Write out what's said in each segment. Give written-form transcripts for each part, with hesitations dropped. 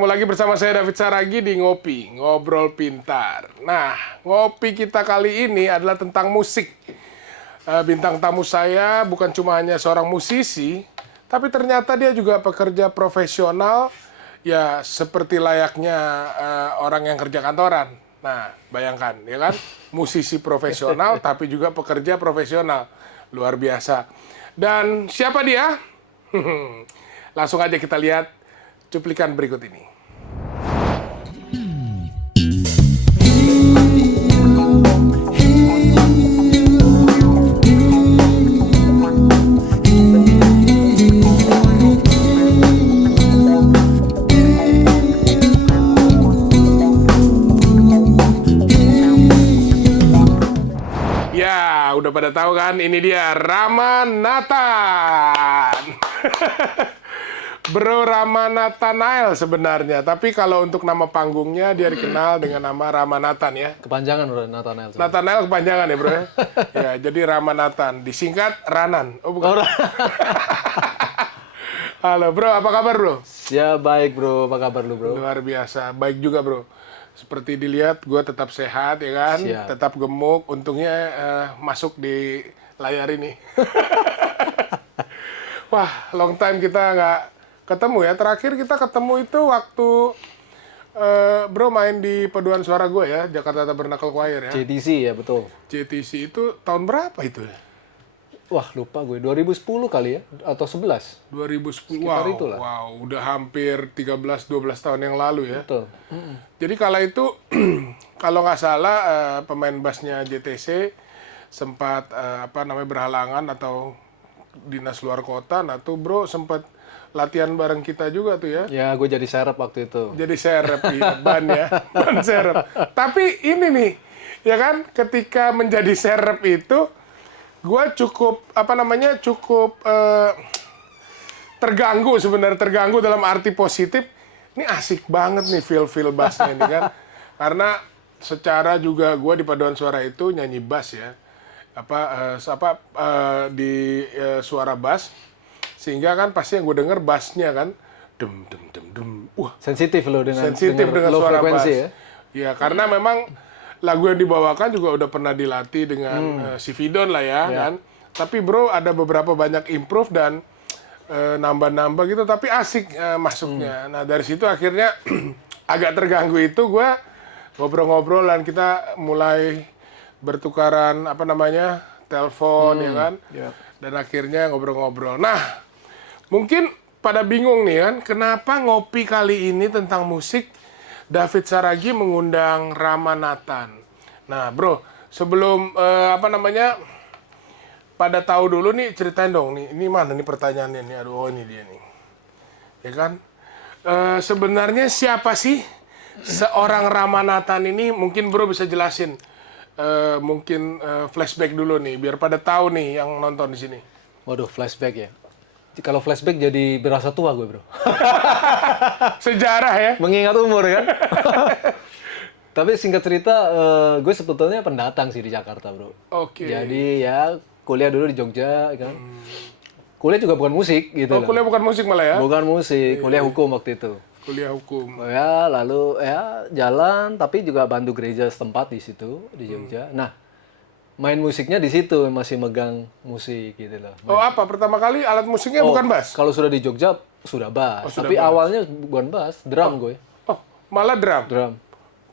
ketemu lagi bersama saya David Saragi di Ngopi, Ngobrol Pintar. Nah, ngopi kita kali ini adalah tentang musik. Bintang tamu saya bukan cuma hanya seorang musisi, tapi ternyata dia juga pekerja profesional, ya seperti layaknya orang yang kerja kantoran. Nah, bayangkan, ya kan? Musisi profesional, tapi juga pekerja profesional. Luar biasa. Dan siapa dia? Langsung aja kita lihat cuplikan berikut ini. Ya, udah pada tahu kan? Ini dia Rama Nathan. Bro Rama Nathanael sebenarnya, tapi kalau untuk nama panggungnya dia dikenal dengan nama Rama Nathan ya. Kepanjangan udah Nathanael. Nathanael kepanjangan ya bro ya? Ya, jadi Rama Nathan, disingkat Ranan. Oh bukan. Halo bro, apa kabar bro? Ya baik bro, apa kabar lu bro? Luar biasa, baik juga bro. Seperti dilihat, gue tetap sehat ya kan, Siap. tetap gemuk. Untungnya masuk di layar ini. Wah, long time kita nggak ketemu ya. Terakhir kita ketemu itu waktu bro main di paduan suara gue ya, Jakarta Tabernacle Choir ya. JTC ya betul. JTC itu tahun berapa itu ya? Wah lupa gue, 2010 kali ya? Atau 11? 2010, Sekitar wow, itulah. wow, udah hampir 13-12 tahun yang lalu ya. Betul. Jadi kala itu, kalau nggak salah pemain bassnya JTC sempat berhalangan atau dinas luar kota. Nah tuh bro sempat latihan bareng kita juga tuh ya. Ya gue jadi serep waktu itu. Jadi serep iya, ban ya, ban serep. Tapi ini nih, ya kan, ketika menjadi serep itu, gue cukup terganggu sebenarnya, terganggu dalam arti positif. Ini asik banget nih feel bassnya ini kan, karena secara juga gue di paduan suara itu nyanyi bass ya, di suara bass, sehingga kan pasti yang gue denger bassnya kan, dem dem dem dem, wah Sensitif lo dengan dengan low suara frekuensi bass. ya? Ya karena memang lagu yang dibawakan juga udah pernah dilatih dengan si Vidon lah ya kan. Tapi bro ada beberapa banyak improve dan nambah-nambah gitu, tapi asik masuknya. Nah dari situ akhirnya agak terganggu itu gue ngobrol-ngobrol dan kita mulai bertukaran telepon ya kan. Yep. Dan akhirnya ngobrol-ngobrol. Nah mungkin pada bingung nih kan, kenapa ngopi kali ini tentang musik David Saragi mengundang Rama Nathan. Nah bro, sebelum pada tahu dulu nih, ceritain dong nih, ini mana nih pertanyaannya nih, aduh ini dia nih, ya kan? Sebenarnya siapa sih seorang Rama Nathan ini? Mungkin bro bisa jelasin, flashback dulu nih, biar pada tahu nih yang nonton di sini. Waduh flashback ya. Kalau flashback jadi berasa tua gue bro. Sejarah ya? Mengingat umur kan. Tapi singkat cerita, gue sebetulnya pendatang sih di Jakarta bro. Oke. Jadi ya kuliah dulu di Jogja kan. Kuliah juga bukan musik gitu loh. Kuliah bukan musik malah ya? Bukan musik, kuliah hukum waktu itu. Kuliah hukum. Ya lalu ya jalan, tapi juga bantu gereja setempat di situ di Jogja. Nah main musiknya di situ, masih megang musik gitu loh. Oh apa? Pertama kali alat musiknya bukan bass? Kalau sudah di Jogja sudah bass, tapi awalnya bukan bass, drum gue. Oh malah drum? Drum.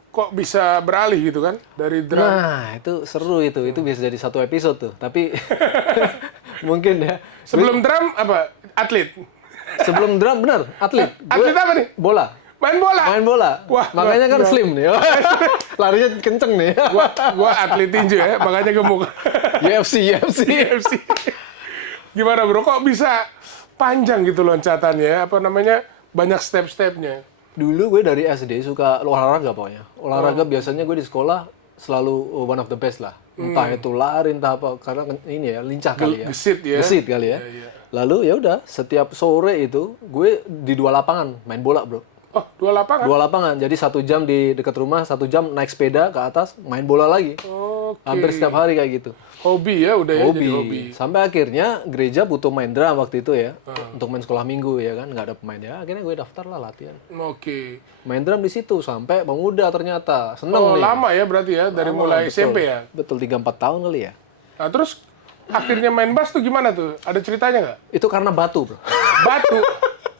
Kok bisa beralih gitu kan dari drum? Nah itu seru itu bisa jadi satu episode tuh. Tapi mungkin ya. Sebelum drum apa? Atlet? Sebelum drum bener, atlet. Atlet apa nih? Bola. Main bola? Main bola. Wah, makanya kan slim nih. Larinya kenceng nih. Gua atlet tinju ya, makanya gemuk. UFC. Gimana bro, kok bisa panjang gitu loncatannya ya? Banyak step-stepnya. Dulu gue dari SD suka olahraga pokoknya. Olahraga biasanya gue di sekolah selalu one of the best lah. Entah itu lari, entah apa. Karena ini ya, lincah kali ya. Gesit ya? Gesit kali ya. Iya. Lalu ya udah, setiap sore itu gue di 2 lapangan main bola bro. Oh, 2 lapangan? 2 lapangan. Jadi 1 jam di dekat rumah, 1 jam naik sepeda ke atas, main bola lagi. Oh. Oke. Hampir setiap hari kayak gitu. Hobi ya, udah ya jadi hobi. Sampai akhirnya gereja butuh main drum waktu itu ya. Untuk main sekolah minggu ya kan, nggak ada pemain ya. Akhirnya gue daftar lah latihan. Oke. Main drum di situ sampai pemuda ternyata. Seneng Oh, nih. lama ya berarti ya, dari mulai SMP ya? Betul, 3-4 tahun kali ya. Nah, terus akhirnya main bass tuh gimana tuh? Ada ceritanya nggak? Itu karena batu, bro. Batu?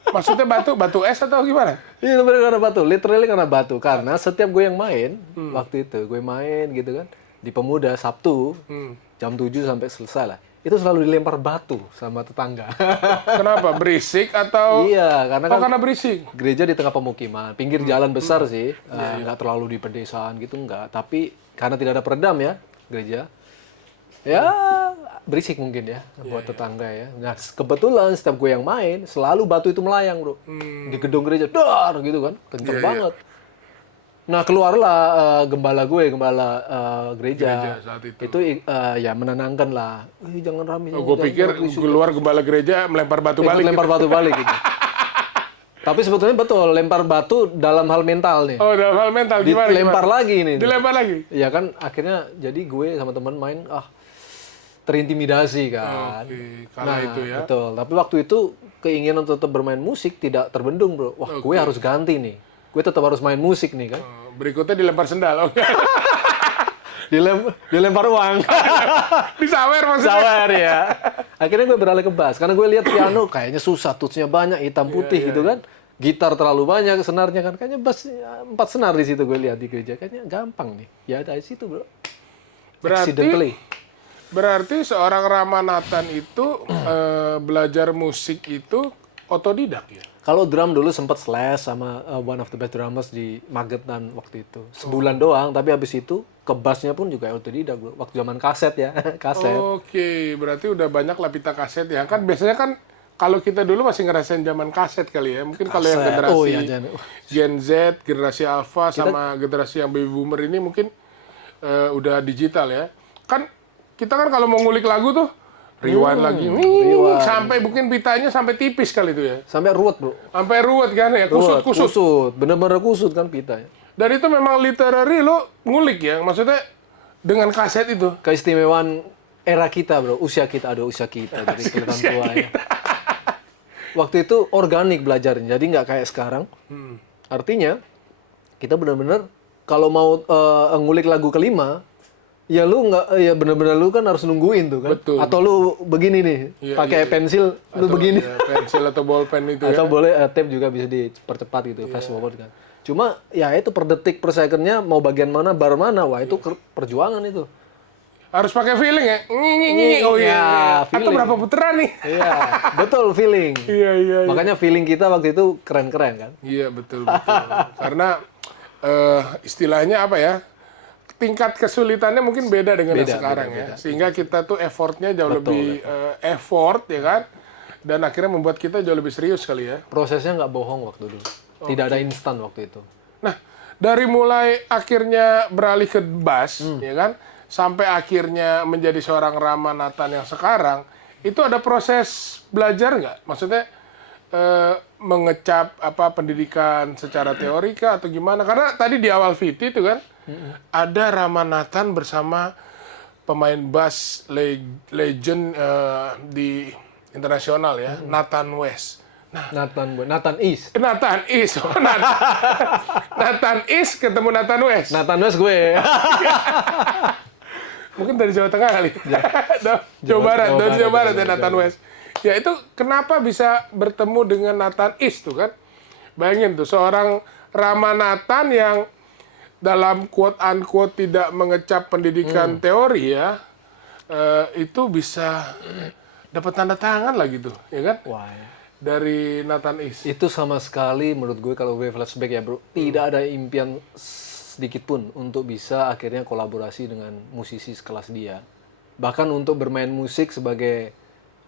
Maksudnya batu es atau gimana? Iya, bener karena batu. Literally karena batu. Karena setiap gue yang main, waktu itu, gue main gitu kan. Di Pemuda, Sabtu, jam 7 sampai selesai lah. Itu selalu dilempar batu sama tetangga. Kenapa? Berisik atau? Iya, karena kan karena berisik. gereja di tengah pemukiman. Pinggir jalan besar sih. Nggak terlalu di pedesaan gitu, nggak. Tapi karena tidak ada peredam ya, gereja. Ya, berisik mungkin ya buat tetangga ya. Nah, kebetulan setiap gue yang main, selalu batu itu melayang, bro. Di gedung gereja, dar gitu kan. Kenceng banget. Nah, keluarlah gembala gereja. Saat itu. Itu ya menenangkan lah. Jangan rame. Gue pikir keluar gembala gereja melempar batu balik. Lempar batu balik gitu. Tapi sebetulnya betul, lempar batu dalam hal mental nih. Oh, dalam hal mental gimana? Dilempar lagi nih. Dilempar lagi? Ya kan, akhirnya jadi gue sama teman main, terintimidasi kan. Oke, kala itu ya. Betul. Tapi waktu itu keinginan untuk tetap bermain musik tidak terbendung, bro. Wah, gue harus ganti nih. Gue tetap harus main musik nih kan. Berikutnya dilempar sendal. Oke. Dilempar uang. Disawer maksudnya. Sawer ya. Akhirnya gue beralih ke bass. Karena gue lihat piano kayaknya susah. Tutsnya banyak, hitam putih gitu kan. Gitar terlalu banyak, senarnya kan. Kayaknya bass 4 senar di situ gue lihat di gereja. Kayaknya gampang nih. Ya dari situ, bro. Berarti seorang Rama Nathan itu belajar musik itu otodidak ya? Kalau drum dulu sempat slash sama one of the best drummers di Magetan waktu itu. Sebulan doang, tapi habis itu ke bassnya pun juga otodidak, bro. Waktu zaman kaset ya, kaset. Oke, berarti udah banyak lah pita kaset ya. Kan biasanya kan kalau kita dulu masih ngerasain zaman kaset kali ya. Mungkin kalau yang generasi Gen Z, generasi Alpha, sama generasi yang baby boomer ini mungkin udah digital ya. Kan kita kan kalau mau ngulik lagu tuh rewind lagi, sampai mungkin pitanya sampai tipis kali itu ya. Sampai ruwet, bro. Sampai ruwet kan ya, kusut. Kusut, bener-bener kusut kan pitanya. Dan itu memang literary lo ngulik ya, maksudnya dengan kaset itu. Keistimewaan era kita, bro, usia kita, jadi kelihatan tua ya. Waktu itu organik belajarnya, jadi nggak kayak sekarang. Artinya, kita benar-benar kalau mau ngulik lagu kelima, ya lu nggak, ya benar-benar lu kan harus nungguin tuh kan. Betul. Atau lu begini nih, pakai pensil, lu begini. Ya, pensil atau bolpen itu Atau ya. boleh tape juga bisa dipercepat gitu, fast forward kan. Cuma ya itu per detik per secondnya mau bagian mana, bar mana, wah itu perjuangan itu. Harus pakai feeling ya. Oh iya. Atau berapa putaran nih? Iya, betul feeling. Iya. Makanya feeling kita waktu itu keren-keren kan. Iya, betul. Karena istilahnya apa ya? Tingkat kesulitannya mungkin beda dengan yang sekarang ya. Sehingga kita tuh effortnya jauh lebih effort ya kan. Dan akhirnya membuat kita jauh lebih serius kali ya. Prosesnya nggak bohong waktu dulu. Tidak ada instan waktu itu. Nah, dari mulai akhirnya beralih ke bass, ya kan, sampai akhirnya menjadi seorang Rama Nathan yang sekarang, itu ada proses belajar nggak? Maksudnya mengecap pendidikan secara teorika atau gimana? Karena tadi di awal VT itu kan, ada Rama Nathan bersama pemain bass legend di internasional ya, Nathan West. Nathan East. Nathan East ketemu Nathan West. Nathan West gue. Mungkin dari Jawa Tengah kali. Jawa Barat ya Nathan West. Ya itu kenapa bisa bertemu dengan Nathan East tuh kan? Bayangin tuh seorang Rama Nathan yang dalam quote unquote tidak mengecap pendidikan teori ya, itu bisa dapat tanda tangan lah gitu, ya kan? Wah. Dari Nathan East. Itu sama sekali menurut gue kalau gue flashback ya bro, tidak ada impian sedikit pun untuk bisa akhirnya kolaborasi dengan musisi sekelas dia. Bahkan untuk bermain musik sebagai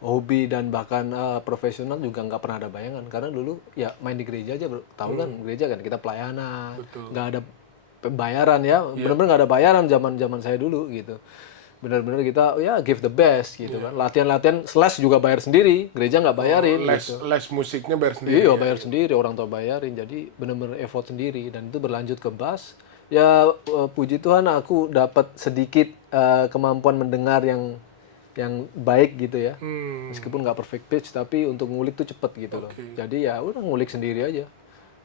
hobi dan bahkan profesional juga nggak pernah ada bayangan. Karena dulu ya main di gereja aja bro, tahu kan gereja kan kita pelayanan, nggak ada bayaran ya, benar-benar nggak ada bayaran zaman saya dulu gitu. Benar-benar kita ya give the best gitu kan. Latihan-latihan slash juga bayar sendiri, gereja nggak bayarin. Les musiknya bayar sendiri. Iya bayar sendiri, orang tua bayarin. Jadi benar-benar effort sendiri dan itu berlanjut ke bass. Ya puji Tuhan aku dapat sedikit kemampuan mendengar yang baik gitu ya. Meskipun nggak perfect pitch, tapi untuk ngulik tuh cepet gitu loh. Jadi ya udah ngulik sendiri aja.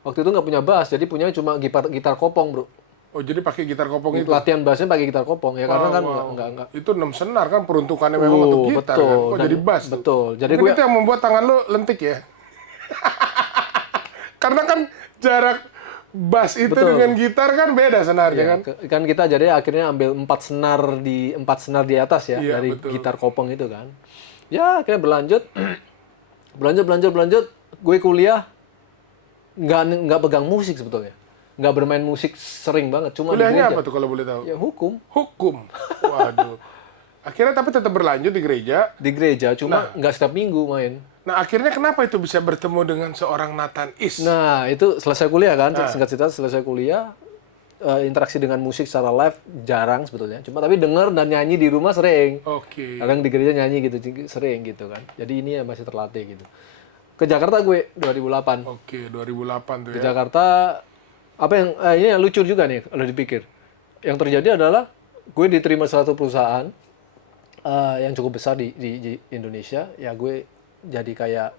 Waktu itu nggak punya bass, jadi punya cuma gitar kopong bro. Oh jadi pakai gitar kopong itu? Latihan bassnya pakai gitar kopong ya, karena kan nggak. Itu 6 senar kan peruntukannya memang untuk gitar betul. kan? Kok jadi bass tuh? Betul. Jadi Mungkin itu yang membuat tangan lo lentik ya? Karena kan jarak bass itu dengan gitar kan beda senarnya kan? Kan kita jadi akhirnya ambil 4 senar di atas ya, Iya, dari betul. gitar kopong itu kan. Ya akhirnya berlanjut. Gue kuliah nggak pegang musik sebetulnya, nggak bermain musik sering banget. Cuma Kuliahnya di gereja. apa tuh kalau boleh tahu? Ya hukum. Hukum. Waduh. Akhirnya tapi tetap berlanjut di gereja. Di gereja, cuma nggak setiap minggu main. Nah akhirnya kenapa itu bisa bertemu dengan seorang Nathan Is? Nah, itu selesai kuliah kan, singkat cerita selesai kuliah, interaksi dengan musik secara live jarang sebetulnya. Cuma tapi denger dan nyanyi di rumah sering. Oke. Kadang di gereja nyanyi gitu, sering gitu kan. Jadi ini ya masih terlatih gitu. Ke Jakarta gue 2008. Oke, 2008 tuh Ke ya. Jakarta, apa yang ini yang lucu juga nih kalau dipikir. Yang terjadi adalah gue diterima salah satu perusahaan yang cukup besar di Indonesia. Ya gue jadi kayak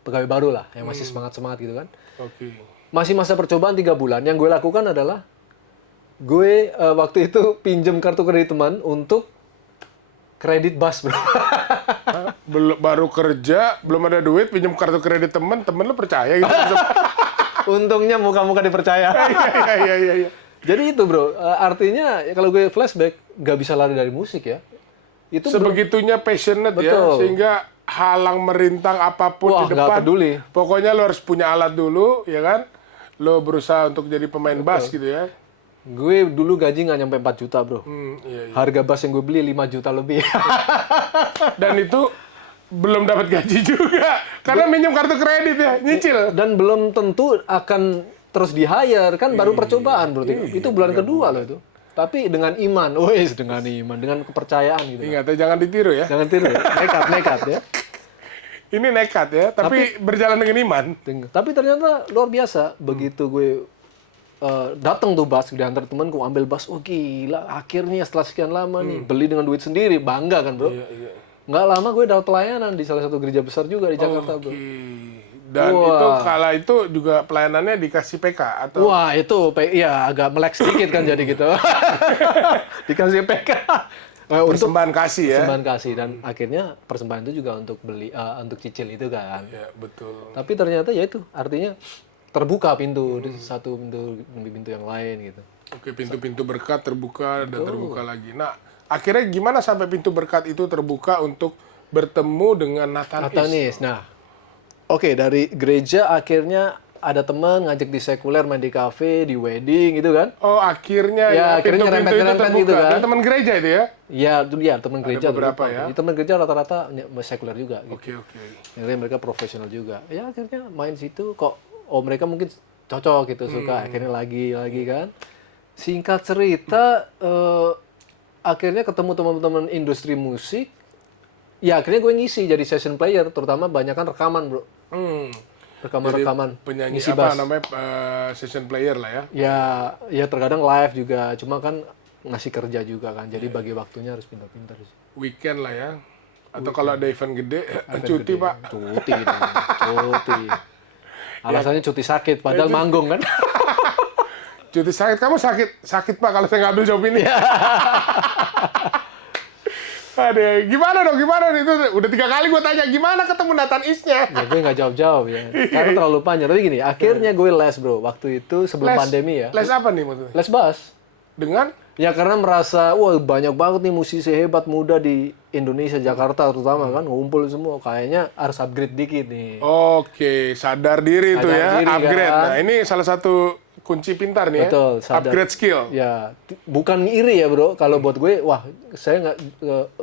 pegawai baru lah, yang masih semangat gitu kan. Oke. Masih masa percobaan 3 bulan. Yang gue lakukan adalah gue waktu itu pinjem kartu kredit teman untuk kredit bass bro. Baru kerja, belum ada duit, pinjam kartu kredit temen lo percaya gitu? Untungnya muka-muka dipercaya. Iya. Jadi itu bro, artinya kalau gue flashback, nggak bisa lari dari musik ya. Itu Sebegitunya passionate ya, Betul. sehingga halang merintang apapun Wah, di nggak depan. peduli. Pokoknya lo harus punya alat dulu, ya kan? Lo berusaha untuk jadi pemain bass gitu ya. gue dulu gaji nggak nyampe 4 juta bro. Iya. Harga bass yang gue beli 5 juta lebih. Dan itu belum dapat gaji juga, karena minjem kartu kredit ya, nyicil. Dan belum tentu akan terus di-hire, kan baru percobaan bro. Itu bulan kedua loh itu. Tapi dengan iman, dengan kepercayaan gitu. Ingat ya, jangan ditiru ya. Jangan tiru ya, nekat ya. Ini nekat ya, tapi berjalan dengan iman. Tapi ternyata luar biasa. Begitu gue datang tuh bass, diantar temanku ambil bass, oh gila, akhirnya setelah sekian lama nih, beli dengan duit sendiri, bangga kan bro. Iya. Nggak lama gue dapat pelayanan di salah satu gereja besar juga di Jakarta bro. Dan itu kala itu juga pelayanannya dikasih PK atau? Wah itu, ya agak melek sedikit kan jadi gitu. Dikasih PK. Untuk Persembahan kasih ya. persembahan kasih, dan akhirnya persembahan itu juga untuk beli, untuk cicil itu kan. Ya betul. Tapi ternyata ya itu, artinya terbuka pintu, dari satu pintu demi pintu yang lain gitu. Oke, pintu-pintu berkat terbuka dan terbuka lagi. Nah, akhirnya gimana sampai pintu berkat itu terbuka untuk bertemu dengan Nathan Is? Natanis. Nah, oke, dari gereja akhirnya ada teman ngajak di sekuler, main di kafe, di wedding gitu kan. Oh, akhirnya Ya, akhirnya pintu-pintu itu nyerempet-nyerempet terbuka. gitu kan. Dan teman gereja itu ya? Iya, itu dia teman gereja. beberapa ya? Teman gereja rata-rata sekuler juga. Gitu. Oke. Akhirnya mereka profesional juga. Ya akhirnya main situ kok, mereka mungkin cocok gitu, suka. Akhirnya lagi kan. Singkat cerita, akhirnya ketemu teman-teman industri musik. Ya akhirnya gue ngisi jadi session player, terutama banyak kan rekaman bro. Rekaman Penyanyi ngisi apa bass. namanya session player lah ya? Ya terkadang live juga, cuma kan ngasih kerja juga kan, jadi bagi waktunya harus pintar-pintar sih. Weekend lah ya. Atau kalau ada event gede, cuti pak. Cuti gitu, cuti. Alasannya cuti sakit, padahal manggung kan. Cuti sakit, kamu sakit pak kalau saya ngambil job ini. Aduh, gimana dong? Itu udah 3 kali gue tanya gimana ketemu Nathan Is-nya. Ya gue nggak jawab ya, karena terlalu panjang. Tapi gini, akhirnya gue les bro, waktu itu sebelum pandemi ya. Les apa nih maksudnya? Les bass. Dengan? Ya karena merasa, wah banyak banget nih musisi hebat muda di Indonesia, Jakarta terutama kan, ngumpul semua. Kayaknya harus upgrade dikit nih. Oke, sadar diri tuh ya, diri, upgrade. kan? Nah ini salah satu kunci pintar nih Betul, ya, sadar. upgrade skill. Ya, bukan iri ya bro. Kalau buat gue, wah saya nggak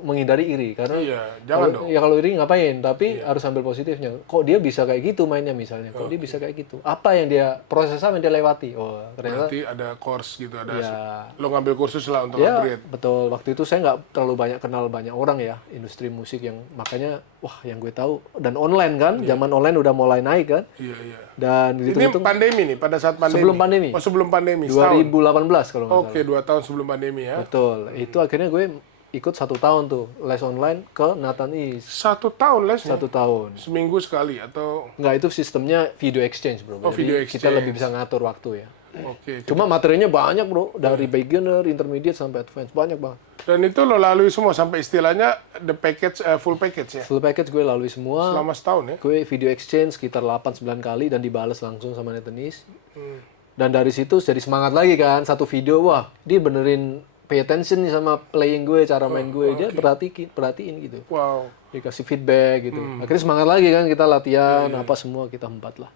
menghindari iri. Karena Iya, jangan dong. ya kalau iri ngapain, tapi harus ambil positifnya. Kok dia bisa kayak gitu mainnya misalnya, kok dia bisa kayak gitu. Apa yang dia, proses apa yang dia lewati. Oh ternyata. Berarti ada course gitu, ada Ya. lo ngambil kursus lah untuk Ya, upgrade. betul. Waktu itu saya nggak terlalu banyak kenal banyak orang ya, industri musik yang makanya, wah yang gue tahu, dan online kan, zaman online udah mulai naik kan. Iya. Dan Ini gitu-gitu. pandemi nih, pada saat pandemi. Sebelum pandemi pandemi. Oh, sebelum pandemi, setahun. 2018 kalau nggak Oke, 2 tahun sebelum pandemi ya. Betul. Itu akhirnya gue ikut 1 tahun tuh les online ke Nathan East. 1 tahun lesnya? 1 tahun. Seminggu sekali atau? Nggak, itu sistemnya video exchange, bro. Oh, Jadi video kita exchange. lebih bisa ngatur waktu ya. Oke. Cuma materinya banyak, bro. Dari beginner, intermediate, sampai advance. Banyak banget. Dan itu lo lalui semua sampai istilahnya the package, full package ya? Full package gue lalui semua. Selama setahun ya? Gue video exchange sekitar 8-9 kali dan dibales langsung sama Nathan East. Hmm. Dan dari situ jadi semangat lagi kan. Satu video, wah dia benerin pay attention nih sama playing gue, cara main gue. Dia perhatiin gitu. Wow. Dikasih feedback gitu. Akhirnya semangat lagi kan, kita latihan, apa semua kita 4 lah.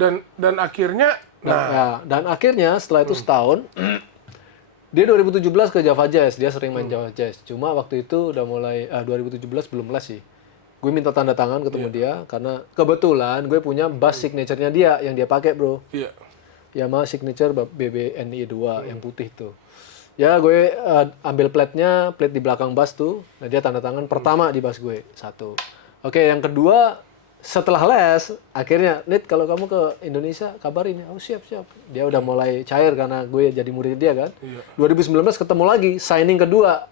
Dan akhirnya, Nah, dan akhirnya setelah itu setahun, dia 2017 ke Java Jazz, dia sering main Java Jazz. Cuma waktu itu udah mulai, 2017 belum les sih. Gue minta tanda tangan ketemu dia, karena kebetulan gue punya bass signature-nya dia, yang dia pakai bro. iya. Yamaha Signature BBNI 2, yang putih tuh. Ya gue ambil plate di belakang bass tuh, nah dia tanda tangan pertama di bass gue, 1. Oke, yang kedua, setelah les, akhirnya, Nit, kalau kamu ke Indonesia, kabarin ya. Oh, siap. Dia udah mulai cair karena gue jadi murid dia kan. Iya. 2019 ketemu lagi, signing kedua.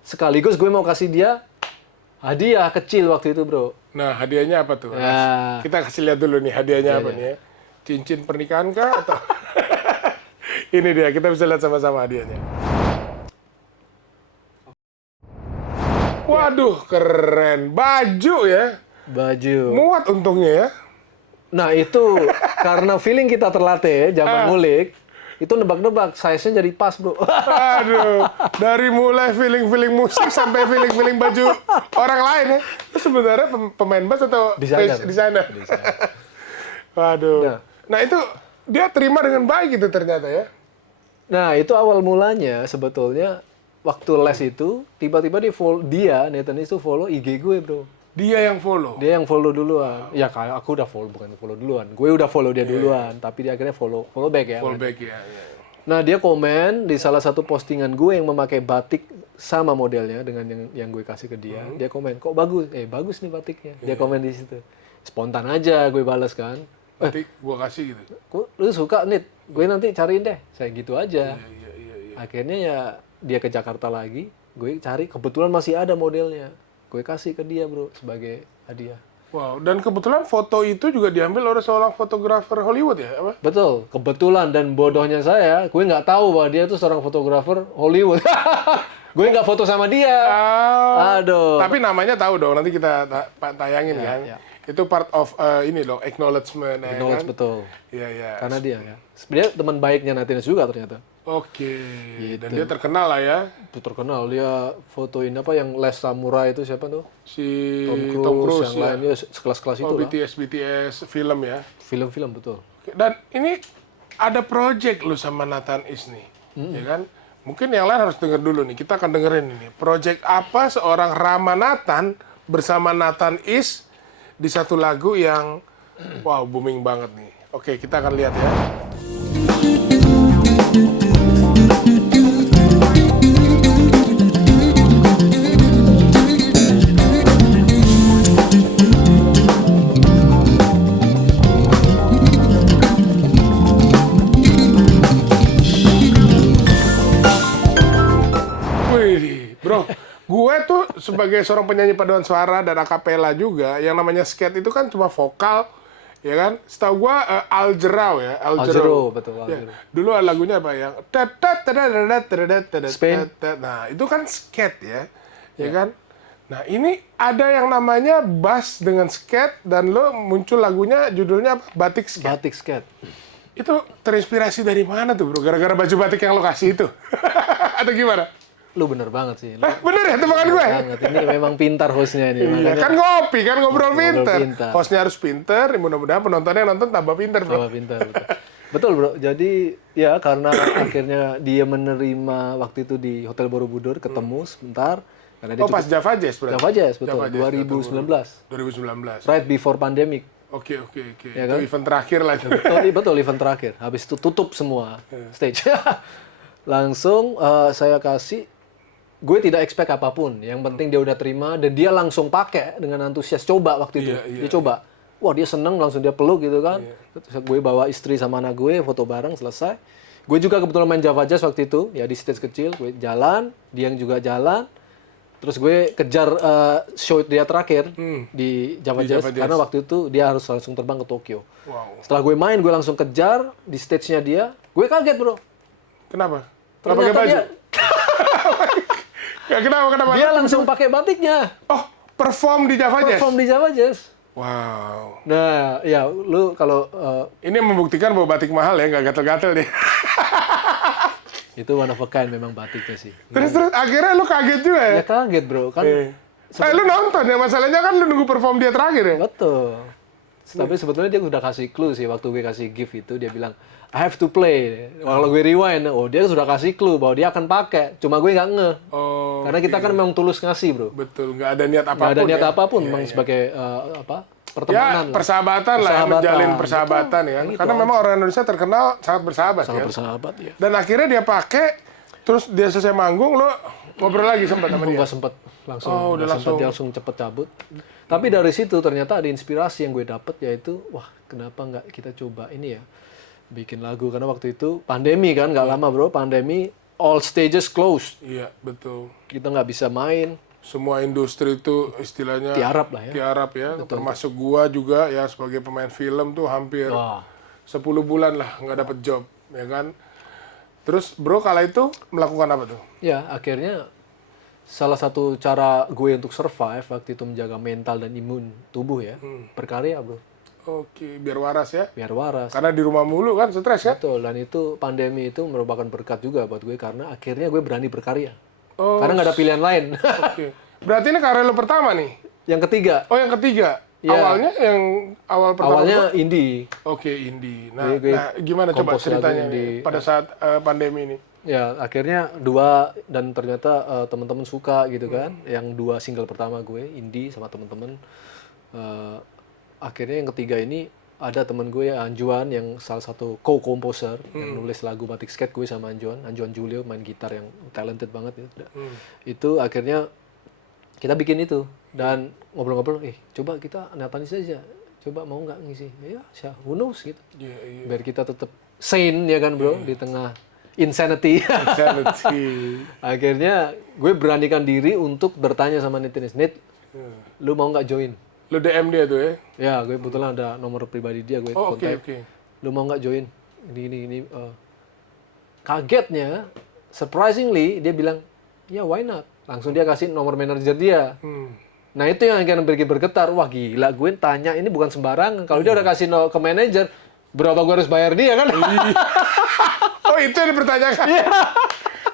Sekaligus gue mau kasih dia hadiah kecil waktu itu, bro. Nah, hadiahnya apa tuh? Nah. Kita kasih lihat dulu nih hadiahnya apa nih ya. Cincin pernikahan kah atau? Ini dia, kita bisa lihat sama-sama hadiahnya. Waduh, keren. Baju ya. Baju. Muat untungnya ya. Nah, itu karena feeling kita terlatih zaman ngulik, itu nebak-nebak, size-nya jadi pas, bro. Aduh, dari mulai feeling-feeling musik sampai feeling-feeling baju orang lain ya. Itu sebenarnya pemain bass atau Desainer. desainer? Waduh. Nah, itu dia terima dengan baik itu ternyata ya. Nah, itu awal mulanya sebetulnya waktu les itu tiba-tiba Nathan itu follow IG gue, bro. Dia yang follow. Dia yang follow duluan. Ya kayak aku udah follow, bukan follow duluan. Gue udah follow dia duluan, tapi dia akhirnya follow back ya. Follow back ya. Nah, dia komen di salah satu postingan gue yang memakai batik sama modelnya dengan yang gue kasih ke dia. Dia komen, "Kok bagus? Bagus nih batiknya." Dia komen di situ. Spontan aja gue balas kan. Nanti gua kasih gitu. "Kok lu suka, Nit? Gue nanti cariin deh." Saya gitu aja. Iya. Akhirnya ya dia ke Jakarta lagi, gue cari, kebetulan masih ada modelnya. Gue kasih ke dia, bro, sebagai hadiah. Wow, dan kebetulan foto itu juga diambil oleh seorang fotografer Hollywood ya? Apa? Betul, kebetulan dan bodohnya saya, gue nggak tahu bahwa dia tuh seorang fotografer Hollywood. Gue nggak foto sama dia. Aduh. Tapi namanya tahu dong, nanti kita tayangin kan. ya. Itu part of ini loh, acknowledgement. Knowledge kan? betul. Iya. Karena dia ya. Sebenarnya teman baiknya Nathan juga ternyata. Oke, dan Gitu. dia terkenal lah ya. Itu terkenal, dia fotoin apa yang Les Samurai itu siapa tuh? Si Tom Cruise, yang lain, ya sekelas-kelas itu lah. BTS film ya. Film-film, betul. Dan ini ada project lu sama Nathan Is nih, ya kan? Mungkin yang lain harus denger dulu nih. Kita akan dengerin ini. Project apa seorang Rama Nathan bersama Nathan Is di satu lagu yang wow booming banget nih. Oke, kita akan lihat ya. Wih, bro, gue tuh sebagai seorang penyanyi paduan suara dan akapela juga, yang namanya skate itu kan cuma vokal, ya kan? Setahu gue Algerau ya, Aljero, betul. Ya, Aljero. dulu lagunya apa yang Spain. Nah, itu kan skate ya kan? Nah, ini ada yang namanya bass dengan skate dan lo muncul lagunya judulnya apa? Batik Skate. Batik skate. Itu terinspirasi dari mana tuh, bro? Gara-gara baju batik yang lo kasih itu? Atau gimana? Lu bener banget sih. Lu Bener ya tebakan gue? banget. Ini memang pintar hostnya ini. Iya, Makanya kan ngopi, kan ngobrol pinter. pintar. Hostnya harus pinter, mudah-mudahan penontonnya nonton tambah pinter, bro. sama pintar. Betul. Betul, bro. Jadi ya karena akhirnya dia menerima waktu itu di Hotel Borobudur, ketemu sebentar. Karena dia Oh, pas Java Jazz berarti? Java Jazz, betul. Java Jazz, 2019. 2019. Right before pandemic. Oke. Ya Itu kan? event terakhir lah. Betul, event terakhir. Habis itu tutup semua stage. Langsung saya kasih, gue tidak expect apapun. Yang penting dia udah terima dan dia langsung pakai dengan antusias. Coba waktu itu. Iya. Dia coba. wah dia seneng, langsung dia peluk gitu kan. Terus gue bawa istri sama anak gue, foto bareng, selesai. Gue juga kebetulan main Java Jazz waktu itu, ya di stage kecil, gue jalan, dia yang juga jalan. Terus gue kejar show dia terakhir di Java Jazz, karena waktu itu dia harus langsung terbang ke Tokyo. Wow. Setelah gue main, gue langsung kejar di stage-nya dia. Gue kaget bro. Kenapa? Nggak pakai baju? Kenapa? Dia langsung pakai batiknya. Oh, perform di Java Jazz? Perform di Java Jazz. Wow. Nah, ya lu kalau Ini membuktikan bahwa batik mahal ya, nggak gatel-gatel deh. itu one of a kind memang batiknya sih. Terus akhirnya lu kaget juga ya? Ya kaget bro, kan Lu nonton ya, masalahnya kan lu nunggu perform dia terakhir ya? betul. Tapi sebetulnya dia udah kasih clue sih waktu gue kasih gift itu, dia bilang I have to play. Kalau gue rewind, oh dia sudah kasih clue bahwa dia akan pakai. Cuma gue nggak ngeh. Oh, Karena kita kan memang tulus ngasih bro. betul, nggak ada niat apapun. Nggak ada niat ya? apapun, memang sebagai pertemanan. Ya, persahabatan lah, ya, menjalin persahabatan ya. Gitu Karena memang orang Indonesia terkenal sangat bersahabat Sangat ya. bersahabat ya. Dan akhirnya dia pakai, terus dia selesai manggung, lo ngobrol lagi sempat sama dia? Nggak sempet langsung, Oh, udah dia langsung cepet cabut. Tapi dari situ ternyata ada inspirasi yang gue dapet, yaitu wah kenapa nggak kita coba ini ya, bikin lagu. Karena waktu itu pandemi kan, nggak lama bro, pandemi, all stages closed. Iya, betul. Kita nggak bisa main, Semua industri itu istilahnya tiarap lah ya. tiarap ya. Termasuk gua juga ya sebagai pemain film tuh hampir Wah. 10 bulan lah nggak dapet job, ya kan. Terus bro kala itu melakukan apa tuh? Ya akhirnya salah satu cara gue untuk survive waktu itu menjaga mental dan imun tubuh ya, berkarya bro, Oke, biar waras ya. biar waras. Karena di rumah mulu kan stres ya. Betul, dan itu pandemi itu merupakan berkat juga buat gue karena akhirnya gue berani berkarya. Oh, Karena nggak ada pilihan lain. oke. Berarti ini karya lo pertama nih? Yang ketiga, Oh, yang ketiga. Ya. Awalnya yang awal pertama. awalnya indie. Oke, indie. Nah, Gue gimana coba kompos ceritanya lagu nih indie. pada saat pandemi ini? Ya, akhirnya dua dan ternyata teman-teman suka gitu kan. Yang dua single pertama gue indie sama teman-teman. Akhirnya yang ketiga ini ada teman gue Anjuan yang salah satu co-composer yang nulis lagu Batik Skate, gue sama Anjuan Julio main gitar yang talented banget itu. Itu akhirnya kita bikin itu dan ngobrol-ngobrol, coba kita Natanis aja. Coba mau nggak ngisi? Ya, who knows gitu. Iya, iya. Biar kita tetap sane ya kan bro, di tengah insanity. Insanity. Akhirnya gue beranikan diri untuk bertanya sama Netinis, Nit, lu mau nggak join? Lo DM dia tuh ya? Ya, gue kebetulan ada nomor pribadi dia, gue Oh, oke, kontak. oke. Lu mau nggak join? Ini. Kagetnya, surprisingly, dia bilang, ya why not? Langsung dia kasih nomor manajer dia. Nah itu yang akan bikin bergetar. Wah gila, gue tanya ini bukan sembarangan. Kalau dia udah kasih ke manajer, berapa gue harus bayar dia kan? Oh, itu yang dipertanyakan?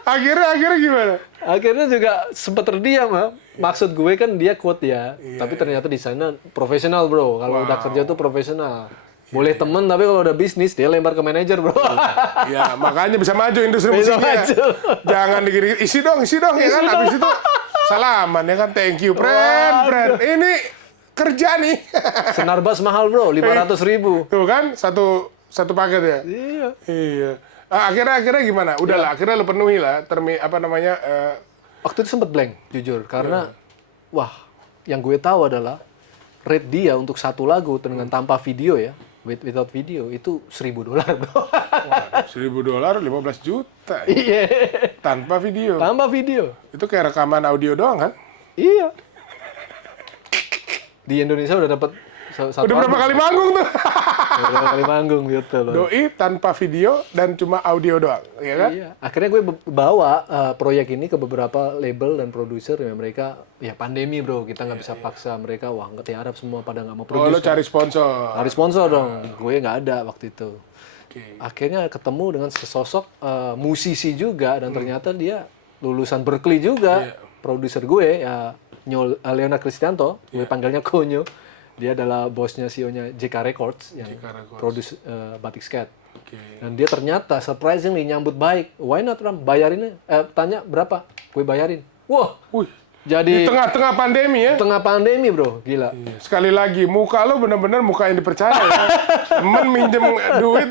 Akhirnya gimana? Akhirnya juga sempat terdiam. Maksud gue kan dia quote ya. Tapi ternyata di sana profesional bro. Kalau udah kerja tuh profesional. Boleh temen, tapi kalau udah bisnis, dia lempar ke manajer bro. Ya, makanya bisa maju industri Bisa musiknya. maju. Jangan dikira isi dong ya kan. Habis itu salaman ya kan. Thank you, friend. Ini kerja nih. Senarbas mahal bro, 500.000. Tuh kan, satu paket ya? Iya. Iya. Akhirnya gimana? Udahlah, akhirnya lo penuhi lah. Waktu itu sempet blank, jujur. Karena, wah, yang gue tahu adalah rate dia untuk satu lagu dengan tanpa video ya, without video, itu $1.000 bro. Wah, $1.000, 15 juta. Ya. Iya. Tanpa video. Tanpa video. Itu kayak rekaman audio doang kan? Iya. Di Indonesia udah dapat satu Udah berapa kali manggung tuh? Berapa kali manggung gitu loh. Doi tanpa video dan cuma audio doang, ya kan? Iya. Akhirnya gue bawa proyek ini ke beberapa label dan produser ya, mereka ya pandemi bro, kita nggak bisa paksa mereka, wah nggak tiarap semua pada nggak mau Oh, produce. lo cari sponsor. Cari sponsor dong, gue nggak ada waktu itu. Oke. Akhirnya ketemu dengan sesosok musisi juga dan ternyata dia lulusan Berkeley juga, produser gue ya Leona Kristianto, gue panggilnya Konyo. Dia adalah bosnya CEO-nya JK Records yang produce Batik Skate. Oke. Dan dia ternyata surprisingly nyambut baik. Why not Ram? Bayarinnya, tanya berapa? Gue bayarin. Wah, Wih, jadi di tengah-tengah pandemi ya? tengah pandemi bro, gila. Iya. Sekali lagi, muka lo bener-bener muka yang dipercaya ya. Temen minjem duit,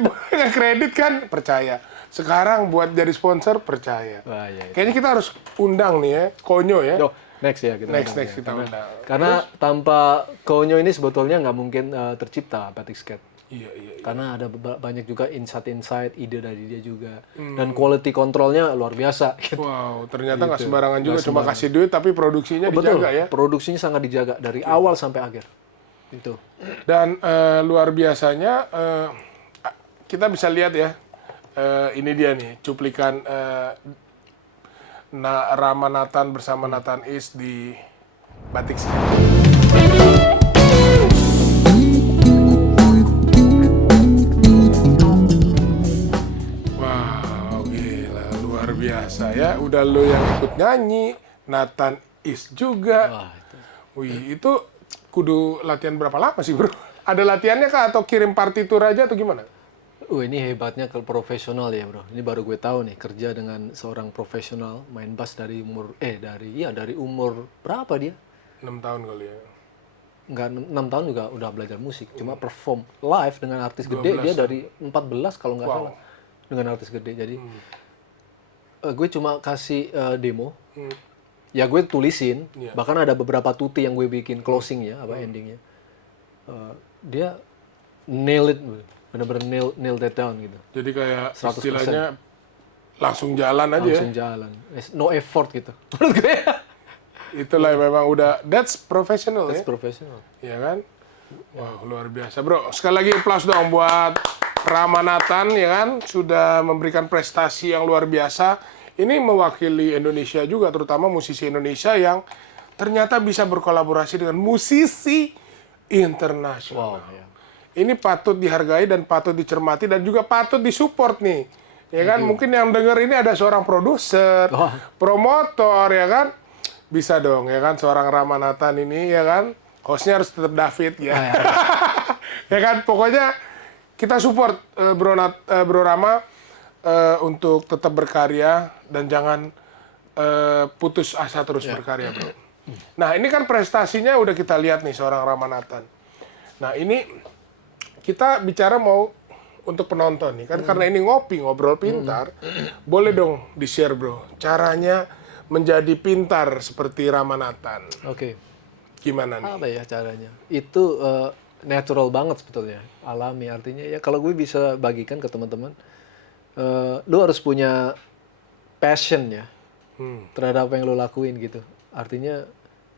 kredit kan, percaya. Sekarang buat jadi sponsor, percaya. Wah, iya. Kayaknya kita harus undang nih ya, Konyo ya. Yo. Next ya kita Next undang ya. kita undang. Karena tanpa Konyo ini sebetulnya nggak mungkin tercipta Batik Skate. Iya. Karena ada banyak juga insight ide dari dia juga. Dan quality controlnya luar biasa. Gitu. Wow, ternyata nggak sembarangan juga, cuma kasih duit tapi produksinya Betul, dijaga ya. produksinya sangat dijaga dari awal sampai akhir. Itu. Dan luar biasanya kita bisa lihat ya, ini dia nih cuplikan Rama Nathan bersama Nathan Is di Batik Skate. Wow, gila, luar biasa ya. Udah lo yang ikut nyanyi, Nathan Is juga. Wah, itu. Wih, itu kudu latihan berapa lama sih, bro? Ada latihannya kah atau kirim partitur aja atau gimana? Ini hebatnya ke profesional ya, bro. Ini baru gue tahu nih, kerja dengan seorang profesional main bass dari umur berapa dia? 6 tahun kali ya. Nggak 6 tahun juga udah belajar musik, cuma perform live dengan artis gede dia dari 14 kalau nggak salah dengan artis gede. Jadi gue cuma kasih demo, ya gue tulisin, bahkan ada beberapa tuti yang gue bikin closingnya, endingnya. Dia nail it, bener-bener nail that down gitu. Jadi kayak 100%. istilahnya langsung jalan aja Langsung jalan, no effort gitu. Menurut gue Itulah memang udah, that's professional that's ya. professional. Ya kan? Wow, luar biasa, bro. Sekali lagi applause dong buat Rama Nathan, ya kan? Sudah memberikan prestasi yang luar biasa. Ini mewakili Indonesia juga, terutama musisi Indonesia yang ternyata bisa berkolaborasi dengan musisi internasional. Wow, ya. Ini patut dihargai dan patut dicermati dan juga patut disupport nih. Ya kan? Mungkin yang denger ini ada seorang produser, promotor, ya kan? Bisa dong, ya kan? Seorang Rama Nathan ini, ya kan? Hostnya harus tetap David, ya. Ya kan? Pokoknya kita support Bro Rama untuk tetap berkarya dan jangan putus asa terus berkarya, bro. Nah, ini kan prestasinya udah kita lihat nih seorang Rama Nathan. Nah, ini kita bicara mau untuk penonton nih kan, karena ini ngobrol pintar, boleh dong di-share, bro, caranya menjadi pintar seperti Rama Nathan. Oke. Gimana nih? Apa ya caranya? Itu natural banget sebetulnya, alami. Artinya ya kalau gue bisa bagikan ke teman-teman, lu harus punya passion ya terhadap apa yang lu lakuin gitu. Artinya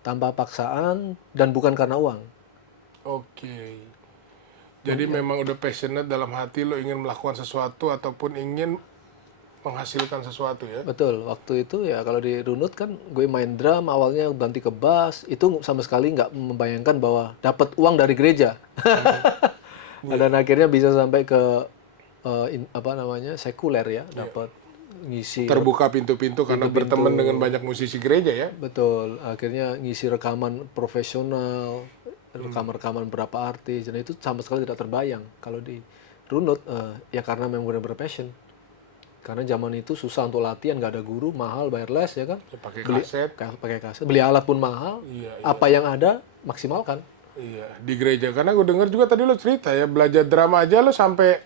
tanpa paksaan dan bukan karena uang. Oke. Jadi memang udah passionate dalam hati lo ingin melakukan sesuatu ataupun ingin menghasilkan sesuatu ya? Betul. Waktu itu ya kalau di Runut kan gue main drum, awalnya ganti ke bass, itu sama sekali nggak membayangkan bahwa dapat uang dari gereja. Dan akhirnya bisa sampai ke sekuler ya, dapat ngisi. Terbuka pintu-pintu karena berteman dengan banyak musisi gereja ya? Betul. Akhirnya ngisi rekaman profesional, rekaman berapa artis, dan itu sama sekali tidak terbayang. Kalau di Runut, ya karena memang benar-benar passion. Karena zaman itu susah untuk latihan, nggak ada guru, mahal, bayar les ya kan. Ya, pakai kaset. Beli alat pun mahal. Iya. Apa yang ada maksimalkan. Iya, di gereja. Karena gue denger juga tadi lo cerita ya, belajar drum aja lo sampai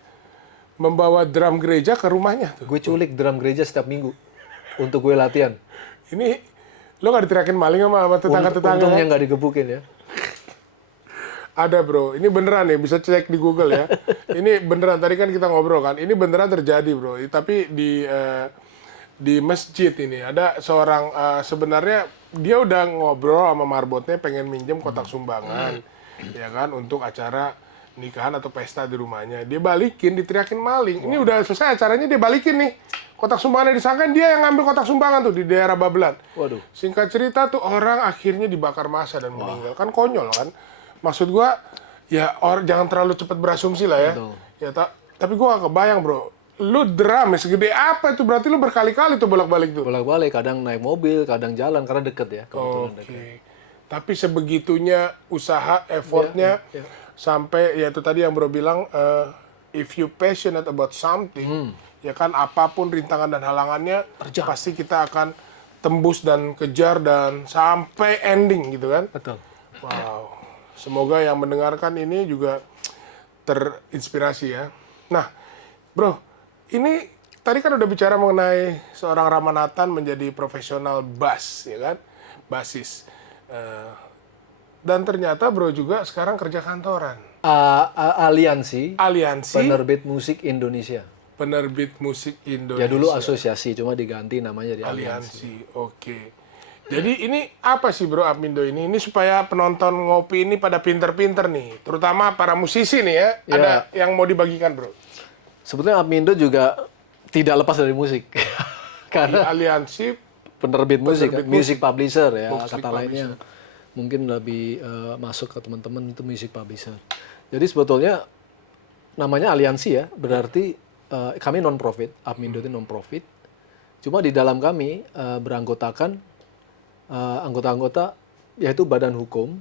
membawa drum gereja ke rumahnya tuh. Gue culik drum gereja setiap minggu untuk gue latihan. Ini lo nggak diterakin maling sama tetangga-tetangga? Untungnya nggak digebukin ya. Ada, bro, ini beneran ya, bisa cek di Google ya. Ini beneran, tadi kan kita ngobrol kan, ini beneran terjadi, bro. Tapi di masjid ini ada seorang, sebenarnya dia udah ngobrol sama marbotnya pengen minjem kotak sumbangan, ya kan, untuk acara nikahan atau pesta di rumahnya. Dia balikin, diteriakin maling. Ini udah selesai acaranya, dia balikin nih. Kotak sumbangannya disangkain dia yang ngambil kotak sumbangan tuh di daerah Babelan. Waduh. Singkat cerita tuh orang akhirnya dibakar massa dan meninggal. Kan konyol kan. Maksud gua, ya jangan terlalu cepat berasumsi lah ya. Betul. Ya tapi gua gak kebayang, bro. Lu drum ya segede apa itu? Berarti lu berkali-kali tuh bolak-balik tuh. Bolak-balik, kadang naik mobil, kadang jalan karena deket ya. Oke. Tapi sebegitunya usaha, effortnya, sampai ya itu tadi yang bro bilang, if you passionate about something, ya kan apapun rintangan dan halangannya, pasti kita akan tembus dan kejar dan sampai ending gitu kan. Betul. Wow. Semoga yang mendengarkan ini juga terinspirasi ya. Nah, bro, ini tadi kan udah bicara mengenai seorang Rama Nathan menjadi profesional bass, ya kan? basis. Dan ternyata bro juga sekarang kerja kantoran. Aliansi Aliansi Penerbit Musik Indonesia. Penerbit Musik Indonesia. Ya dulu asosiasi, cuma diganti namanya jadi Aliansi. Aliansi, oke. Jadi ini apa sih bro Apmindo ini? Ini supaya penonton ngopi ini pada pinter-pinter nih. Terutama para musisi nih ya. Ya. Ada yang mau dibagikan bro? Sebetulnya Apmindo juga tidak lepas dari musik. Karena Aliansi penerbit musik, kan? Music publisher ya, Music kata lainnya mungkin lebih masuk ke teman-teman itu music publisher. Jadi sebetulnya namanya aliansi ya, berarti kami non profit, Apmindo itu non profit. Cuma di dalam kami beranggotakan anggota-anggota yaitu badan hukum,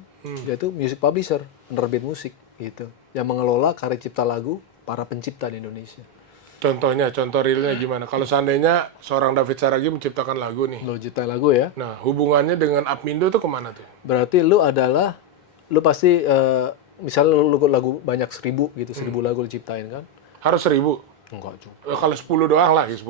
yaitu music publisher, penerbit musik gitu, yang mengelola karya cipta lagu para pencipta di Indonesia. Contohnya, contoh realnya gimana? Kalau seandainya seorang David Saragi menciptakan lagu nih. Lo cipta lagu ya. Nah, hubungannya dengan Apmindo tuh kemana tuh? Berarti lu pasti misalnya lu lagu banyak 1000 gitu, 1000 lagu lu ciptain kan? Harus 1000? Enggak juga. Kalau 10 doang lah, 10.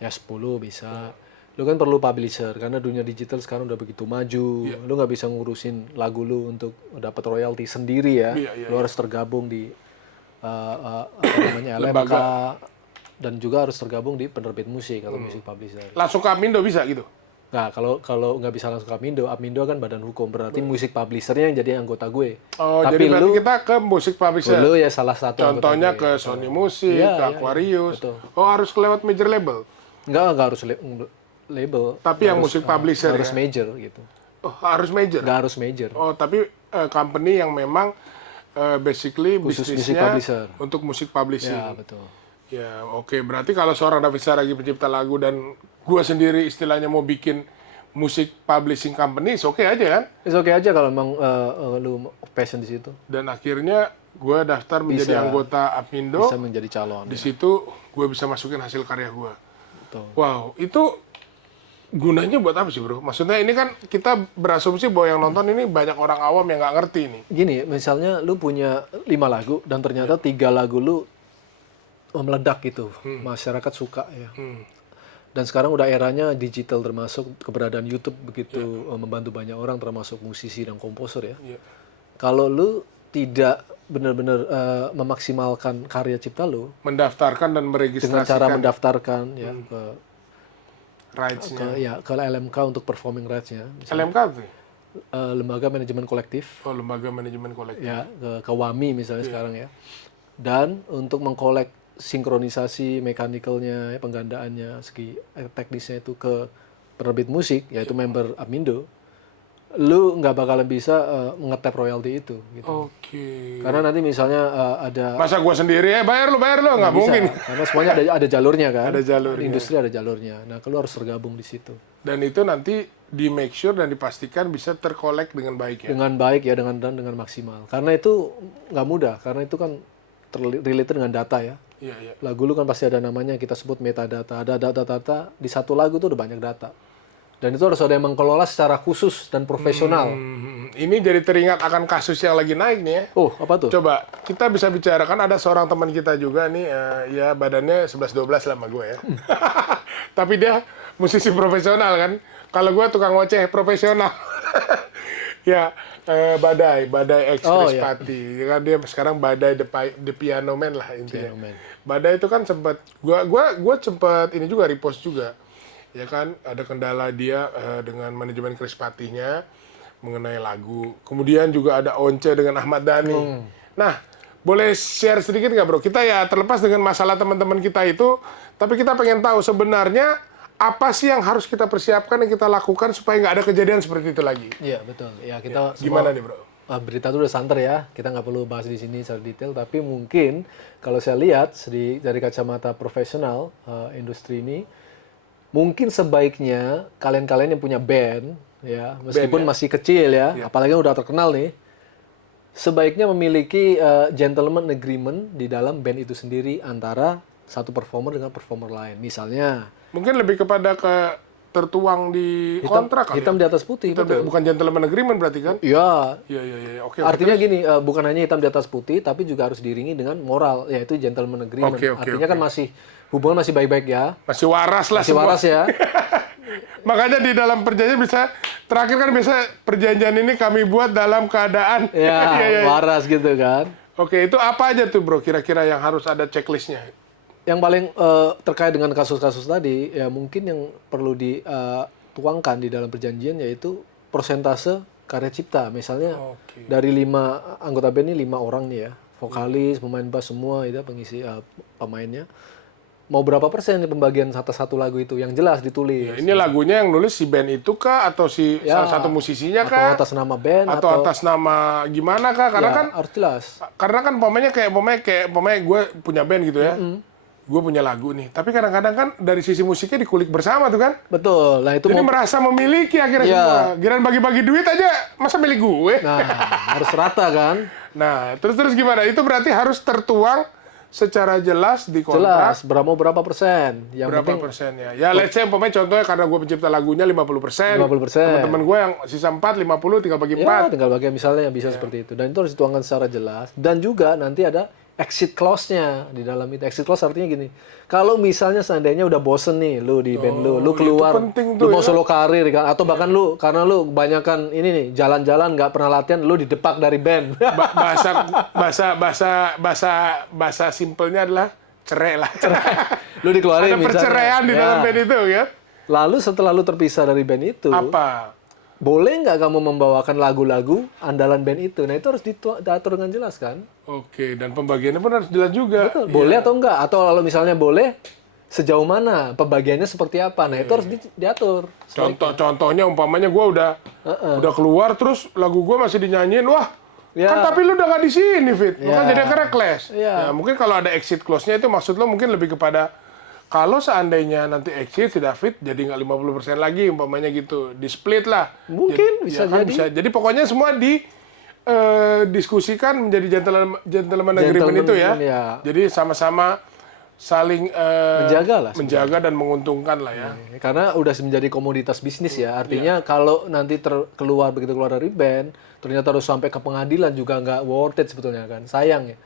Ya 10 bisa. Lu kan perlu publisher karena dunia digital sekarang udah begitu maju. Lu nggak bisa ngurusin lagu lu untuk dapat royalti sendiri ya. Lu harus tergabung di apa namanya LMK dan juga harus tergabung di penerbit musik atau music publisher. Langsung ke Apmindo bisa gitu? Nah, kalau nggak bisa langsung ke Apmindo kan badan hukum, berarti musik publishernya yang jadi anggota gue. Oh, jadi berarti kita ke musik publisher. Lu ya salah satu Contohnya anggota ke Sony Music, ke Aquarius. betul. Oh, harus lewat major label? Nggak harus label. Tapi yang musik publisher harus ya? major gitu. Oh, harus major? Nggak harus major. Oh, tapi company yang memang basically Khusus music bisnisnya publisher. untuk musik publishing. Ya, betul. Ya, oke. Berarti kalau seorang David Saragi pencipta lagu dan gua sendiri istilahnya mau bikin musik publishing company, oke aja kan? Oke aja kalau memang lu passion di situ. Dan akhirnya gua daftar menjadi anggota Apmindo. Bisa menjadi calon. Di situ gua bisa masukin hasil karya gua. Betul. Wow, itu gunanya buat apa sih bro? Maksudnya ini kan kita berasumsi bahwa yang nonton ini banyak orang awam yang nggak ngerti nih. Gini, misalnya lu punya 5 lagu dan ternyata 3 lagu lu meledak gitu, masyarakat suka ya. Dan sekarang udah eranya digital, termasuk keberadaan YouTube begitu membantu banyak orang, termasuk musisi dan komposer ya. Kalau lu tidak benar-benar memaksimalkan karya cipta lu, Mendaftarkan dan meregistrasikan. dengan cara mendaftarkan ya rights-nya. ke LMK untuk performing rights-nya, LMK apa sih? Lembaga Manajemen Kolektif. Oh, Lembaga Manajemen Kolektif. Ya, ke WAMI misalnya sekarang ya. Dan untuk mengkolek sinkronisasi mekanikalnya, penggandaannya, segi teknisnya itu ke penerbit musik, yaitu member Apmindo, lu nggak bakalan bisa ngetap royalti itu. Gitu. Oke. Karena nanti misalnya ada... Masa gua sendiri bayar lu, nggak bisa, mungkin. karena semuanya ada jalurnya kan. Ada jalurnya. Industri ada jalurnya. Nah, lu harus tergabung di situ. Dan itu nanti di make sure dan dipastikan bisa terkolek dengan baik ya. Dengan baik ya, dengan maksimal. Karena itu nggak mudah, karena itu kan related dengan data ya. Iya, iya. Lagu lu kan pasti ada namanya, kita sebut metadata. Ada data-data, di satu lagu tuh udah banyak data. Dan itu harus ada yang mengelola secara khusus dan profesional. Ini jadi teringat akan kasus yang lagi naik nih ya. Oh, apa tuh? Coba, kita bisa bicarakan, ada seorang teman kita juga nih, ya badannya 11-12 lah sama gue ya. Tapi dia musisi profesional kan. Kalau gue tukang ngoceh profesional. Ya, Badai X Krispati. Ya kan dia sekarang Badai the Piano Man lah intinya. Piano Man. Badai itu kan sempat gua sempat ini juga repost juga. Ya kan ada kendala dia dengan manajemen Krispatinya mengenai lagu. Kemudian juga ada Once dengan Ahmad Dhani. Nah, boleh share sedikit nggak bro? Kita ya terlepas dengan masalah teman-teman kita itu, tapi kita pengen tahu sebenarnya apa sih yang harus kita persiapkan dan kita lakukan supaya nggak ada kejadian seperti itu lagi? Iya, betul. Ya, kita Gimana nih bro? Berita itu udah santer ya, kita nggak perlu bahas di sini secara detail, tapi mungkin kalau saya lihat dari kacamata profesional industri ini, mungkin sebaiknya kalian-kalian yang punya band, ya meskipun masih kecil ya, apalagi yang udah terkenal nih, sebaiknya memiliki gentleman agreement di dalam band itu sendiri antara satu performer dengan performer lain. Misalnya, mungkin lebih kepada tertuang di kontrak kali hitam ya? di atas putih. Bukan gentleman agreement berarti kan? Iya. Iya. Oke. Artinya gini, bukan hanya hitam di atas putih, tapi juga harus diiringi dengan moral, yaitu gentleman agreement. Artinya kan hubungan masih baik-baik ya. Masih waras lah Masih semua. waras ya. Makanya di dalam perjanjian bisa Terakhir kan biasa perjanjian ini kami buat dalam keadaan Ya, Iya, iya. waras gitu kan. Oke, itu apa aja tuh bro kira-kira yang harus ada checklistnya? Yang paling terkait dengan kasus-kasus tadi, ya mungkin yang perlu dituangkan di dalam perjanjian yaitu persentase karya cipta. Misalnya Oke. dari 5 anggota band ini 5 orang nih ya, vokalis, pemain bass semua itu pengisi pemainnya. Mau berapa persen nih pembagian satu lagu itu yang jelas ditulis. Ya, ini lagunya yang nulis si band itu kah atau si Ya, salah satu musisinya atau kah? atas nama band Atau atas nama gimana kah? Karena ya, kan harus jelas. pemainnya kayak gue punya band gitu ya. Gue punya lagu nih. Tapi kadang-kadang kan dari sisi musiknya dikulik bersama tuh kan. Betul. Nah, itu Jadi merasa memiliki akhirnya Ya. semua. Giliran bagi-bagi duit aja masa milik gue. nah, harus rata kan? Nah, terus gimana? Itu berarti harus tertuang secara jelas di kontrak. Jelas, berapa persen. Yang Berapa penting persennya? Ya, let's say umpamanya contohnya karena gue pencipta lagunya 50%. 50%. Teman-teman gue yang sisa 4, 50, tinggal bagi 4. ya, tinggal bagian misalnya yang bisa seperti itu. Dan itu harus dituangkan secara jelas. Dan juga nanti ada exit clause-nya di dalam itu. Exit clause artinya gini, kalau misalnya seandainya udah bosen nih lu di band lu keluar, penting lu tuh mau ya. solo karir kan, atau bahkan lu karena lu kebanyakan ini nih jalan-jalan nggak pernah latihan, lu didepak dari band. Bahasa simpelnya adalah cerai lah. Lu dikeluarin Ada misalnya. perceraian di dalam Ya. band itu ya. Lalu setelah lu terpisah dari band itu, Apa? boleh nggak kamu membawakan lagu-lagu andalan band itu? Nah itu harus diatur dengan jelas kan? Oke, dan pembagiannya pun harus jelas juga. Betul. Boleh atau enggak? Atau kalau misalnya boleh, sejauh mana? Pembagiannya seperti apa? Nah, itu harus diatur. Contohnya umpamanya gue udah keluar terus lagu gue masih dinyanyiin, wah Ya. kan tapi lu udah nggak di sini Fit, kan jadi akhirnya clash. Ya. Ya, mungkin kalau ada exit clause-nya itu maksud lo mungkin lebih kepada kalau seandainya nanti exit tidak fit jadi nggak 50% lagi umpamanya gitu, di split lah. Mungkin, bisa kan jadi. bisa. Jadi pokoknya semua diskusikan menjadi gentleman agreement itu ya. ya. Jadi sama-sama saling Menjaga lah menjaga dan menguntungkan lah ya. Karena udah menjadi komoditas bisnis ya. Artinya kalau nanti begitu keluar dari band, ternyata harus sampai ke pengadilan juga nggak worth it sebetulnya kan. Sayang ya.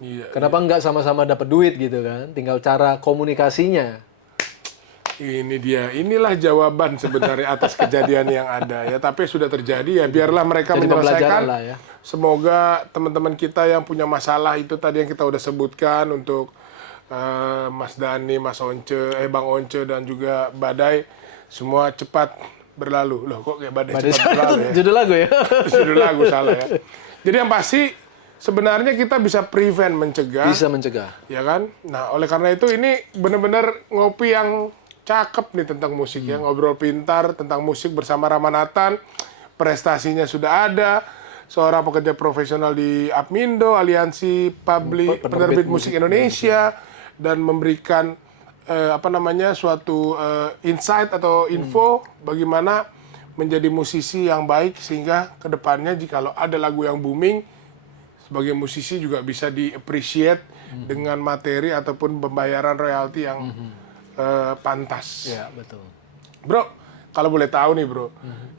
Iya. Kenapa nggak sama-sama dapat duit gitu kan? Tinggal cara komunikasinya. Ini dia, inilah jawaban sebenarnya atas kejadian yang ada ya. Tapi sudah terjadi ya, biarlah mereka Jadi menyelesaikan. pembelajaran lah ya. Semoga teman-teman kita yang punya masalah itu tadi yang kita udah sebutkan untuk Mas Dani, Mas Once, Bang Once dan juga Badai semua cepat berlalu. Loh kok kayak Badai cepat berlalu ya? Judul lagu ya. Judul lagu salah ya. Jadi yang pasti sebenarnya kita bisa prevent, mencegah. Bisa mencegah. Ya kan? Nah, oleh karena itu ini benar-benar ngopi yang cakep nih tentang musik ya. Ngobrol pintar tentang musik bersama Rama Nathan. Prestasinya sudah ada. Seorang pekerja profesional di Apmindo, Aliansi Penerbit Musik Indonesia. Dan memberikan suatu insight atau info bagaimana menjadi musisi yang baik sehingga kedepannya jika ada lagu yang booming sebagai musisi juga bisa di-appreciate dengan materi ataupun pembayaran royalti yang pantas. Ya, betul. Bro, kalau boleh tahu nih bro,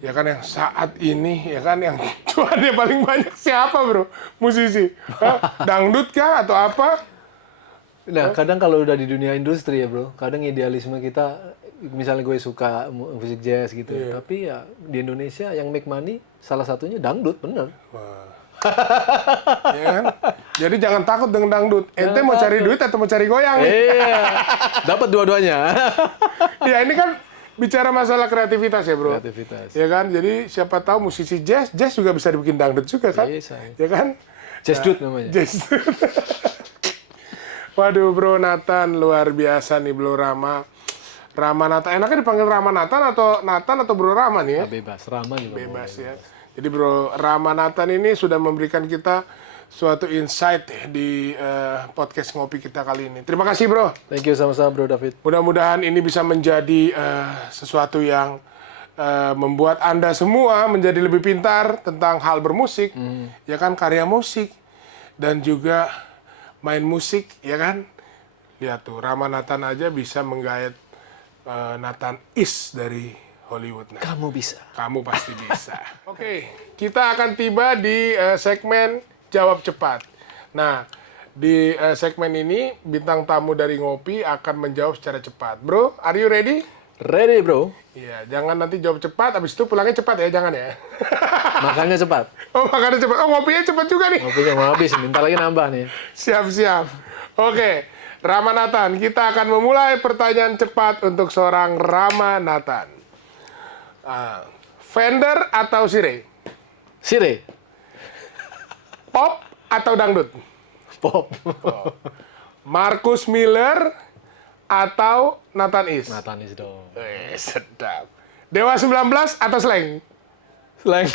ya kan yang saat ini ya kan yang cuannya paling banyak siapa bro? Musisi? Hah? Dangdut kah atau apa? Nah, kadang kalau udah di dunia industri ya bro, kadang idealisme kita, misalnya gue suka musik jazz gitu, tapi ya di Indonesia yang make money salah satunya dangdut, bener. Ya kan? Jadi jangan takut dengan dangdut. Ente mau cari duit atau mau cari goyang nih? Iya, dapat dua-duanya. Ya ini kan bicara masalah kreativitas ya bro. Kreativitas. Ya kan, jadi siapa tahu musisi jazz juga bisa dibikin dangdut juga kan? Bisa. Ya kan? Jazz dude namanya. Jazz. Waduh bro Nathan, luar biasa nih bro Rama. Rama Nathan, enaknya dipanggil Rama Nathan atau bro Rama nih ya? Bebas, Rama juga Bebas ya. Jadi bro Rama Nathan ini sudah memberikan kita suatu insight ya, di podcast ngopi kita kali ini. Terima kasih bro. Thank you sama-sama bro David. Mudah-mudahan ini bisa menjadi sesuatu yang membuat Anda semua menjadi lebih pintar tentang hal bermusik, ya kan, karya musik, dan juga main musik, ya kan. Lihat tuh, Rama Nathan aja bisa menggait Nathan Is dari Hollywood. Nah, Kamu bisa. kamu pasti bisa. Oke, kita akan tiba di segmen Jawab Cepat. Nah, di segmen ini, bintang tamu dari Ngopi akan menjawab secara cepat. Bro, are you ready? Ready, bro. Iya, jangan nanti jawab cepat, habis itu pulangnya cepat ya, jangan ya. Makannya cepat. Oh, makannya cepat. Oh, ngopinya cepat juga nih. Ngopinya mau habis, minta lagi nambah nih. Siap-siap. Oke, Rama Nathan, kita akan memulai pertanyaan cepat untuk seorang Rama Nathan. Fender atau Sire? Sire. Pop atau dangdut? Pop. Marcus Miller atau Nathan Is? Natanis dong. Sedap. Dewa 19 atau Slank? Slang.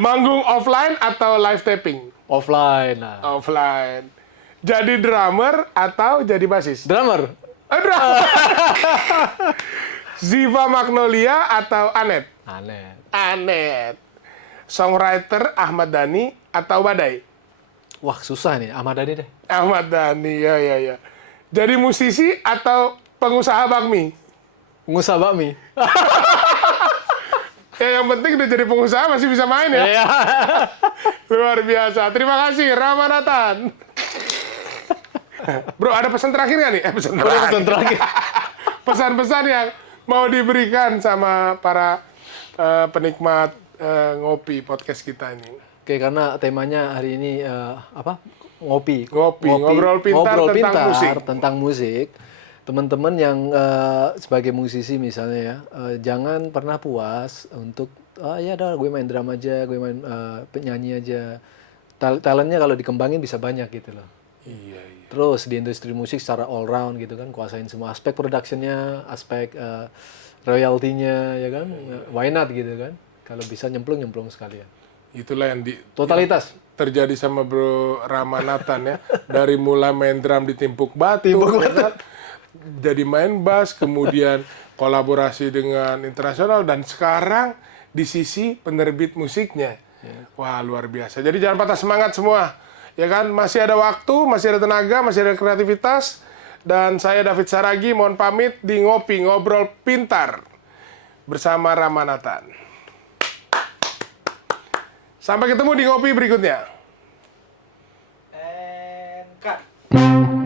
Manggung offline atau live taping? Offline. Nah. Offline. Jadi drummer atau jadi basis? Drummer. Drummer. Ziva Magnolia atau Anet? Aneh. Anet. Songwriter Ahmad Dhani atau Badai? Wah, susah nih. Ahmad Dhani deh. Ahmad Dhani, ya. Jadi musisi atau pengusaha bakmi? Pengusaha bakmi. Ya, yang penting udah jadi pengusaha masih bisa main ya. Iya. Luar biasa. Terima kasih, Rama Nathan. Bro, ada pesan terakhir nggak nih? Pesan terakhir. Pesan terakhir. Pesan-pesan yang mau diberikan sama para penikmat ngopi podcast kita ini. Oke, karena temanya hari ini apa? Ngopi. Ngobrol pintar tentang musik. Teman-teman yang sebagai musisi misalnya ya, jangan pernah puas untuk ya dah gue main drum aja, gue main penyanyi aja. Talentnya kalau dikembangin bisa banyak gitu loh. Iya. Terus di industri musik secara all round gitu kan, kuasain semua aspek productionnya, aspek royaltinya ya kan, why not gitu kan? Kalau bisa nyemplung sekalian. Itulah yang Totalitas. terjadi sama Bro Rama Nathan ya. Dari mulai main drum di Timpuk Batu, ya kan? Jadi main bass, kemudian kolaborasi dengan internasional, dan sekarang di sisi penerbit musiknya. Wah, luar biasa. Jadi jangan patah semangat semua. Ya kan, masih ada waktu, masih ada tenaga, masih ada kreativitas. Dan saya David Saragi, mohon pamit di Ngopi, Ngobrol Pintar bersama Rama Nathan. Sampai ketemu di Ngopi berikutnya. And cut.